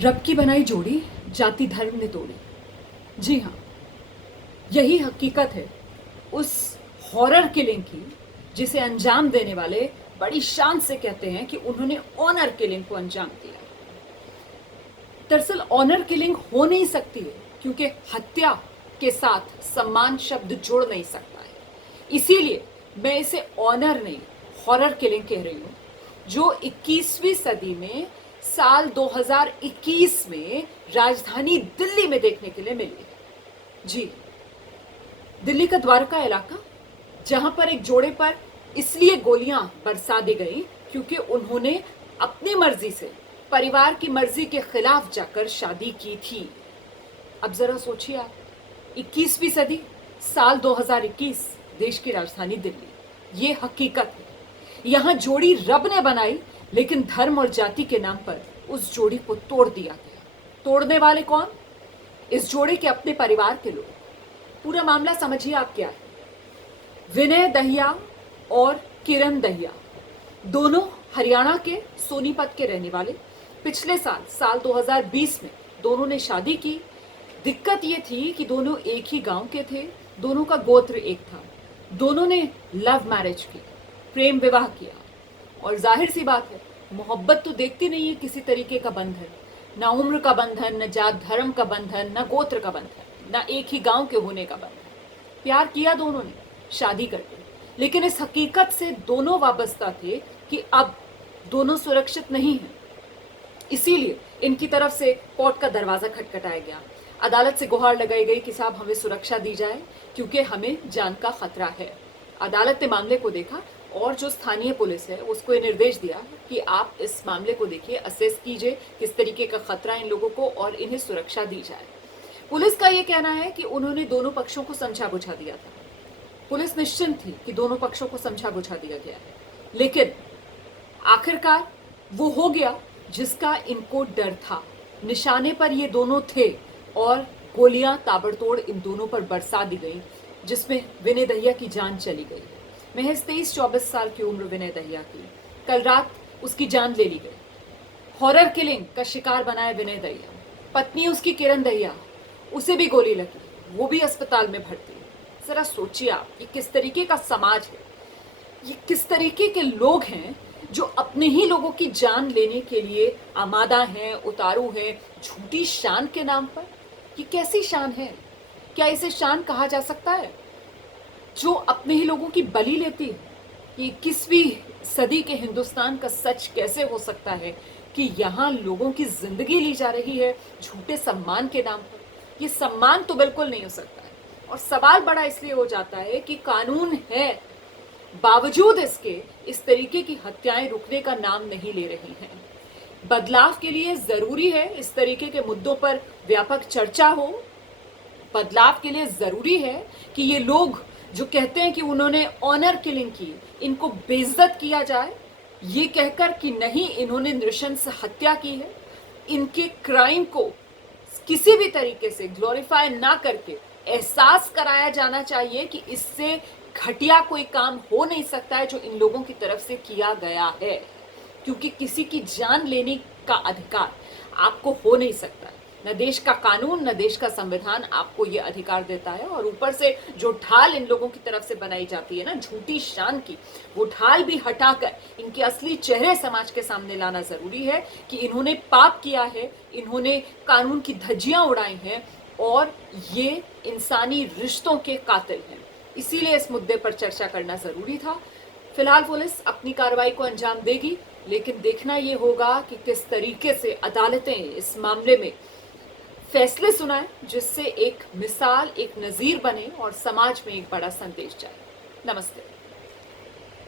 रब की बनाई जोड़ी जाति धर्म ने तोड़ी। जी हाँ, यही हकीकत है उस हॉरर किलिंग की जिसे अंजाम देने वाले बड़ी शान से कहते हैं कि उन्होंने ऑनर किलिंग को अंजाम दिया। दरअसल ऑनर किलिंग हो नहीं सकती है क्योंकि हत्या के साथ सम्मान शब्द जुड़ नहीं सकता है। इसीलिए मैं इसे ऑनर नहीं हॉरर किलिंग कह रही हूँ, जो 21वीं सदी में साल 2021 में राजधानी दिल्ली में देखने के लिए मिली है। जी, दिल्ली का द्वारका इलाका, जहां पर एक जोड़े पर इसलिए गोलियां बरसा दी गई क्योंकि उन्होंने अपनी मर्जी से परिवार की मर्जी के खिलाफ जाकर शादी की थी। अब जरा सोचिए आप, 21वीं सदी, साल 2021, देश की राजधानी दिल्ली, ये हकीकत है। यहां जोड़ी रब ने बनाई, लेकिन धर्म और जाति के नाम पर उस जोड़ी को तोड़ दिया गया। तोड़ने वाले कौन? इस जोड़े के अपने परिवार के लोग। पूरा मामला समझिए आप क्या है। विनय दहिया और किरण दहिया दोनों हरियाणा के सोनीपत के रहने वाले। पिछले साल 2020 में दोनों ने शादी की। दिक्कत ये थी कि दोनों एक ही गांव के थे, दोनों का गोत्र एक था, दोनों ने लव मैरिज की, प्रेम विवाह किया। और जाहिर सी बात है, मोहब्बत तो देखती नहीं है किसी तरीके का बंधन, ना उम्र का बंधन, न जात धर्म का बंधन, न गोत्र का बंधन, ना एक ही गांव के होने का बंधन। प्यार किया दोनों ने, शादी करके, लेकिन इस हकीकत से दोनों वाबस्ता थे कि अब दोनों सुरक्षित नहीं हैं। इसीलिए इनकी तरफ से कोर्ट का दरवाजा खटखटाया गया, अदालत से गुहार लगाई गई कि साहब हमें सुरक्षा दी जाए क्योंकि हमें जान का खतरा है। अदालत ने मामले को देखा और जो स्थानीय पुलिस है उसको ये निर्देश दिया कि आप इस मामले को देखिए, असेस कीजिए किस तरीके का खतरा इन लोगों को और इन्हें सुरक्षा दी जाए। पुलिस का ये कहना है कि उन्होंने दोनों पक्षों को समझा बुझा दिया था। पुलिस निश्चिंत थी कि दोनों पक्षों को समझा बुझा दिया गया है, लेकिन आखिरकार वो हो गया जिसका इनको डर था। निशाने पर ये दोनों थे और गोलियां ताबड़तोड़ इन दोनों पर बरसा दी गई, जिसमें विनय दहिया की जान चली गई। महज 23-24 साल की उम्र विनय दहिया की। कल रात उसकी जान ले ली गई। हॉरर किलिंग का शिकार बनाया विनय दहिया। पत्नी उसकी किरण दहिया, उसे भी गोली लगी, वो भी अस्पताल में भर्ती। जरा सोचिए आप, ये किस तरीके का समाज है, ये किस तरीके के लोग हैं जो अपने ही लोगों की जान लेने के लिए आमादा हैं, उतारू हैं, झूठी शान के नाम पर। ये कैसी शान है? क्या इसे शान कहा जा सकता है जो अपने ही लोगों की बलि लेती है? ये 21वीं सदी के हिंदुस्तान का सच कैसे हो सकता है कि यहाँ लोगों की जिंदगी ली जा रही है झूठे सम्मान के नाम पर? ये सम्मान तो बिल्कुल नहीं हो सकता है। और सवाल बड़ा इसलिए हो जाता है कि कानून है, बावजूद इसके इस तरीके की हत्याएं रुकने का नाम नहीं ले रही हैं। बदलाव के लिए जरूरी है इस तरीके के मुद्दों पर व्यापक चर्चा हो। बदलाव के लिए जरूरी है कि ये लोग जो कहते हैं कि उन्होंने ऑनर किलिंग की, इनको बेइज्जत किया जाए, ये कहकर कि नहीं इन्होंने नृशंस हत्या की है। इनके क्राइम को किसी भी तरीके से ग्लोरीफाई ना करके एहसास कराया जाना चाहिए कि इससे घटिया कोई काम हो नहीं सकता है जो इन लोगों की तरफ से किया गया है, क्योंकि किसी की जान लेने का अधिकार आपको हो नहीं सकता। न देश का कानून, न देश का संविधान आपको ये अधिकार देता है। और ऊपर से जो ढाल इन लोगों की तरफ से बनाई जाती है ना झूठी शान की, वो ढाल भी हटाकर इनके असली चेहरे समाज के सामने लाना जरूरी है कि इन्होंने पाप किया है, इन्होंने कानून की धज्जियां उड़ाई हैं और ये इंसानी रिश्तों के कातिल हैं। इसीलिए इस मुद्दे पर चर्चा करना जरूरी था। फिलहाल पुलिस अपनी कार्रवाई को अंजाम देगी, लेकिन देखना यह होगा कि किस तरीके से अदालतें इस मामले में फैसले सुनाएं जिससे एक मिसाल, एक नजीर बने और समाज में एक बड़ा संदेश जाए। नमस्ते।